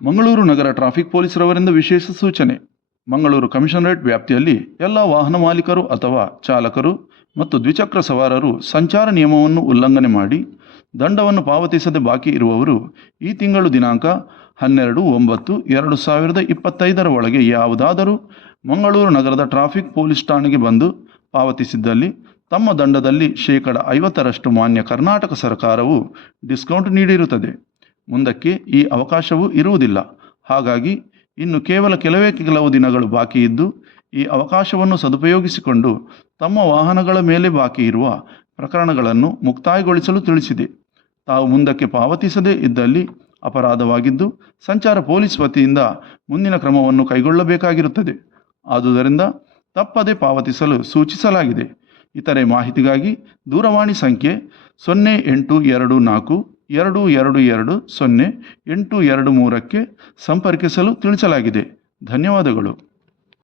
ಮಂಗಳೂರು ನಗರ traffic ಪೊಲೀಸರವರಿಂದ ವಿಶೇಷ ಸೂಚನೆ. Mangaluru commissionerate ವ್ಯಾಪ್ತಿಯಲ್ಲಿ ಎಲ್ಲ ವಾಹನ ಮಾಲೀಕರು ಅಥವಾ ಚಾಲಕರು ಮತ್ತು ದ್ವಿಚಕ್ರ ಸವಾರರು ಸಂಚಾರ ನಿಯಮವನ್ನು ಉಲ್ಲಂಘನೆ ಮಾಡಿ ದಂಡವನ್ನು ಪಾವತಿಸದೆ ಬಾಕಿ ಇರುವವರು ಈ ತಿಂಗಳು ದಿನಾಂಕ 12/9/2025 ಒಳಗೆ ಯಾವುದಾದರೂ ಮಂಗಳೂರು ನಗರದ ಟ್ರಾಫಿಕ್ ಪೊಲೀಸ್ ಠಾಣೆಗೆ ಬಂದು ಪಾವತಿಸಿದ್ದಲ್ಲಿ ತಮ್ಮ ದಂಡದಲ್ಲಿ 50% ಮಾನ್ಯ ಕರ್ನಾಟಕ ಸರ್ಕಾರವು ಡಿಸ್ಕೌಂಟ್ ನೀಡಿರುತ್ತದೆ. ಮುಂದಕ್ಕೆ ಈ ಅವಕಾಶವೂ ಇರುವುದಿಲ್ಲ. ಹಾಗಾಗಿ ಇನ್ನು ಕೇವಲ ಕೆಲವು ದಿನಗಳು ಬಾಕಿ ಇದ್ದು ಈ ಅವಕಾಶವನ್ನು ಸದುಪಯೋಗಿಸಿಕೊಂಡು ತಮ್ಮ ವಾಹನಗಳ ಮೇಲೆ ಬಾಕಿ ಇರುವ ಪ್ರಕರಣಗಳನ್ನು ಮುಕ್ತಾಯಗೊಳಿಸಲು ತಿಳಿಸಿದೆ. ತಾವು ಮುಂದಕ್ಕೆ ಪಾವತಿಸದೇ ಇದ್ದಲ್ಲಿ ಅಪರಾಧವಾಗಿದ್ದು ಸಂಚಾರ ಪೊಲೀಸ್ ವತಿಯಿಂದ ಮುಂದಿನ ಕ್ರಮವನ್ನು ಕೈಗೊಳ್ಳಬೇಕಾಗಿರುತ್ತದೆ. ಆದುದರಿಂದ ತಪ್ಪದೇ ಪಾವತಿಸಲು ಸೂಚಿಸಲಾಗಿದೆ. ಇತರೆ ಮಾಹಿತಿಗಾಗಿ ದೂರವಾಣಿ ಸಂಖ್ಯೆ 082422200823ಕ್ಕೆ ಸಂಪರ್ಕಿಸಲು ತಿಳಿಸಲಾಗಿದೆ. ಧನ್ಯವಾದಗಳು.